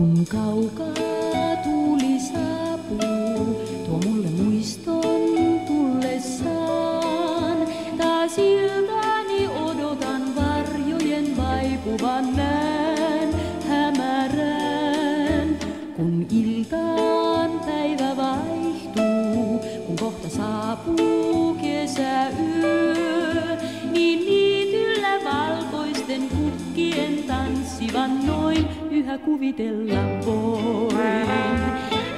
Kun kaukaa tuuli saapuu, tuo mulle muiston tullessaan. Taas iltani odotan varjojen vaipuvan näen hämärään. Kun iltaan päivä vaihtuu, kun kohta saapuu kesäyö, niin niityllä valkoisten kukkien tanssivan noin yhä kuvitella voin.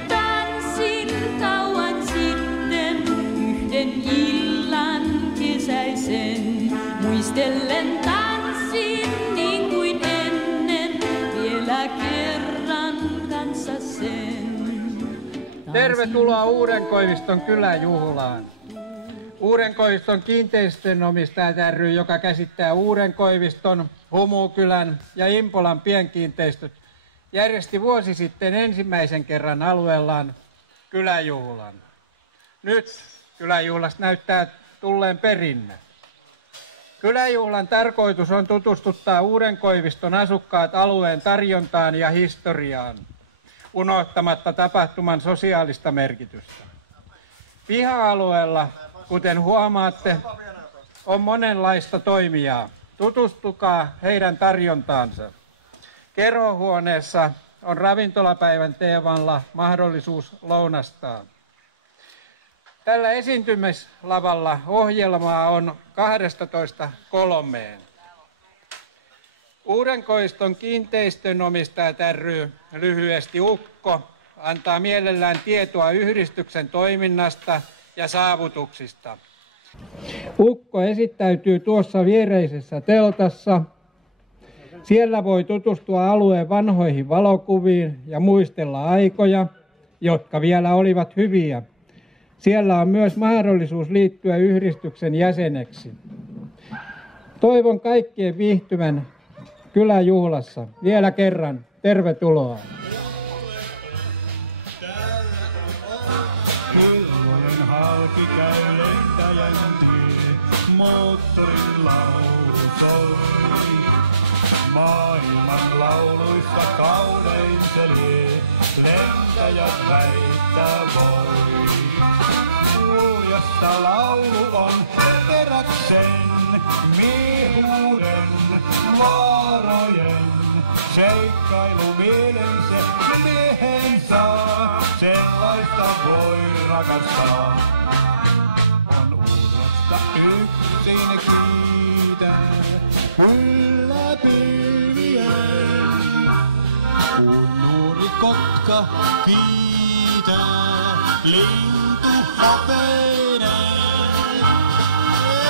Tanssin kauan sitten yhden illan kesäisen, muistellen tanssin niin kuin ennen, vielä kerran kanssa sen. Tervetuloa Uudenkoiviston kyläjuhlaan. Uudenkoiviston kiinteistönomistajat ry, joka käsittää Uudenkoiviston, Humukylän ja Impolan pienkiinteistöt, järjesti vuosi sitten ensimmäisen kerran alueellaan kyläjuhlan. Nyt kyläjuhlasta näyttää tulleen perinne. Kyläjuhlan tarkoitus on tutustuttaa Uudenkoiviston asukkaat alueen tarjontaan ja historiaan, unohtamatta tapahtuman sosiaalista merkitystä. Piha-alueella, kuten huomaatte, on monenlaista toimijaa. Tutustukaa heidän tarjontaansa. Kerhohuoneessa on ravintolapäivän teemalla mahdollisuus lounastaa. Tällä esiintymislavalla ohjelmaa on 12:3. Uudenkoiston kiinteistönomistajat ry, lyhyesti UKKO, antaa mielellään tietoa yhdistyksen toiminnasta ja saavutuksista. UKKO esittäytyy tuossa viereisessä teltassa. Siellä voi tutustua alueen vanhoihin valokuviin ja muistella aikoja, jotka vielä olivat hyviä. Siellä on myös mahdollisuus liittyä yhdistyksen jäseneksi. Toivon kaikkien viihtyvän kyläjuhlassa. Vielä kerran tervetuloa. Kellojen halki käy lentäjän tie, moottorin laulu soi. Maailman lauluissa kaunein se lie, lentäjät väittää voi. Kuulijasta laulu on peräksen, miehuuden, vaarojen. Seikkailu mielen se miehen saa, sellaista voi rakastaa. On uudesta yksin kiitää, kyllä pilvien. Kun nuori kotka kiitää, lintu hapenee.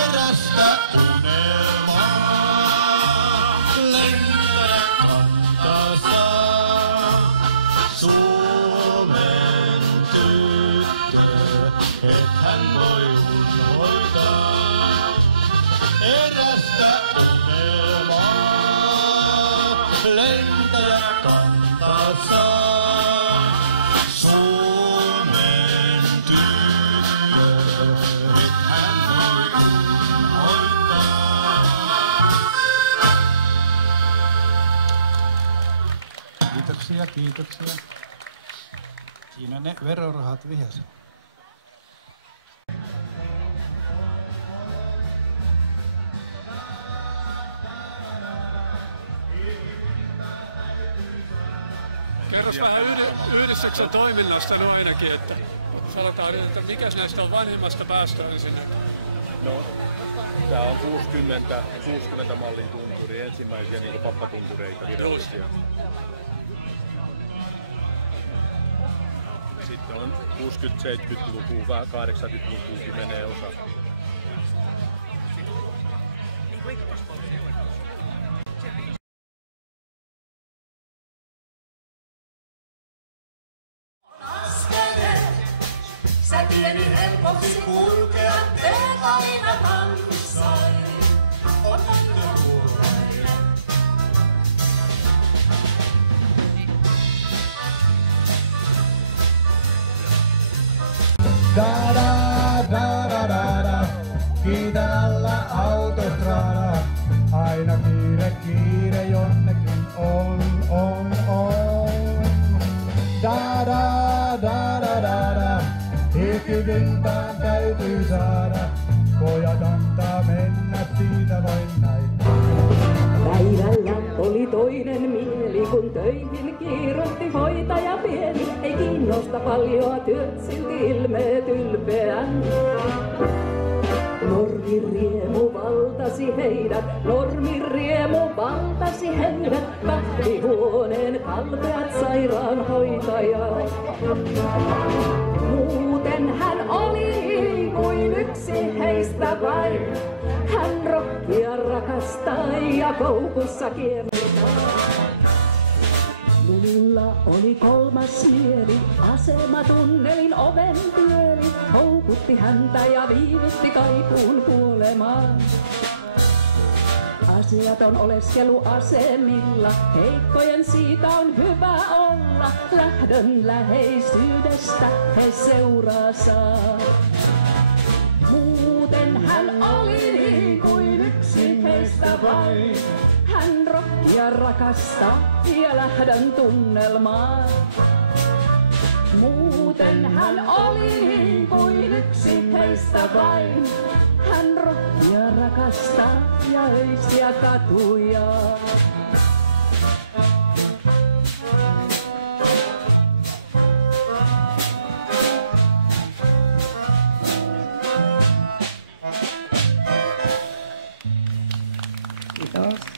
Erästä unelmaa, lentäjä kantaa saa. Suomen tyttö, et hän voi unhoitaa. Erästä unelmaa, lentäjä kantaa saa. Suomen tyttö, et hän voi unhoitaa. Kiitoksia, kiitoksia. Siinä ne verorahat vihas. Kerros vähän yhdistyksen toiminnasta no ainakin, että sanotaan, että mikäs näistä on vanhemmasta päästä ensin? No, tää on 60 mallin tunturi, ensimmäisiä niin pappatuntureita virallisia. Sitten on 60-70-luku, 80-lukuukin menee osa. Sä pieni helpoksi kulkea, te aina kanssain. Otatte huolelle. Da da da da da da, kiitällä autostrada. Aina kiire, kiire jonnekin on. rintaan täytyy saada. Pojat antaa mennä, siitä vain näin. Päivällä oli toinen mieli, kun töihin kiirotti hoitaja pieni. Ei kiinnosta paljoa työt, silti ilmeet ylpeän. Normin riemu valtasi heidät, normin riemu valtasi heidät. Kahvihuoneen kalpeat sairaanhoitajat. Muuten hän oli kuin yksi heistä vain. Hän rokkia rakastaa ja koukussa kiertää. Minulla oli kolmas mieli, asematunnelin oven pyöri. Houkutti häntä ja viivytti kaipuun kuolemaan. Asiaton oleskelu asemilla, heikkojen siitä on hyvä olla. Lähdön läheisyydestä he seuraa saa. Muuten hän oli niin kuin yksi heistä vain. Hän rokkia rakastaa ja lähdön tunnelmaan. Muuten hän oli niin kuin yksi heistä vain. Hän rokkia rakastaa ja öisiä katuja. Kiitos.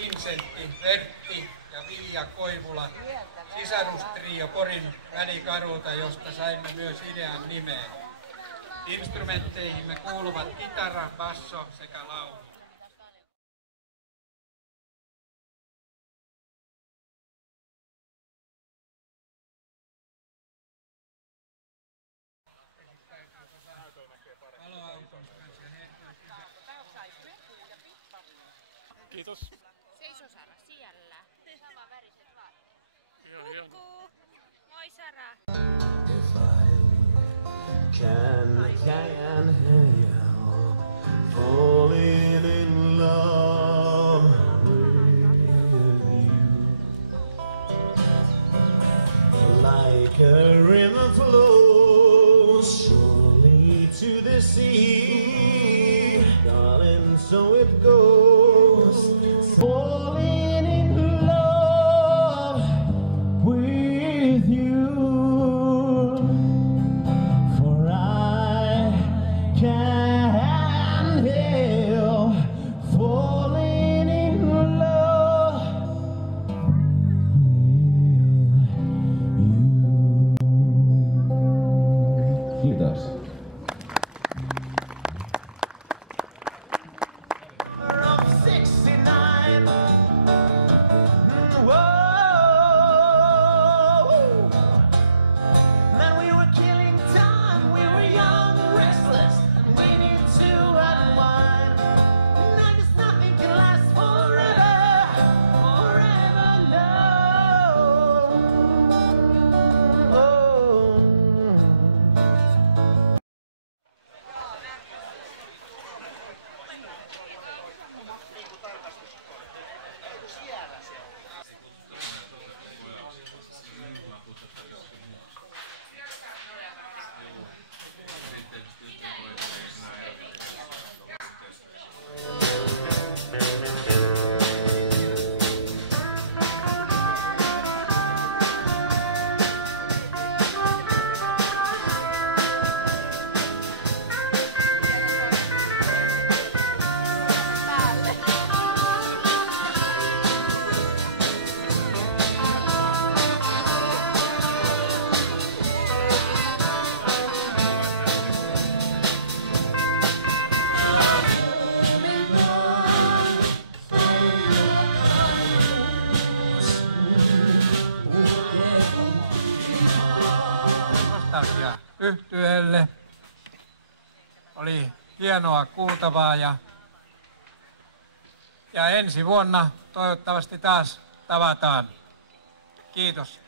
Vincentti, Vertti ja Vilja Koivula, sisarustrio Porin välikadulta, josta saimme myös idean nimeen. Instrumentteihimme kuuluvat kitara, basso sekä laulu. Kiitos. Seiso Sara siellä. Sama väriset vaatteet. Kukkuu. Moi Sara. If I can help falling in love with you, like a river flows surely to the sea, darling, so it goes. Falling in love with you, for I can't help falling in love with you. Kiitos. nostalgia -yhtyeelle. Oli hienoa kuultavaa ja ensi vuonna toivottavasti taas tavataan. Kiitos.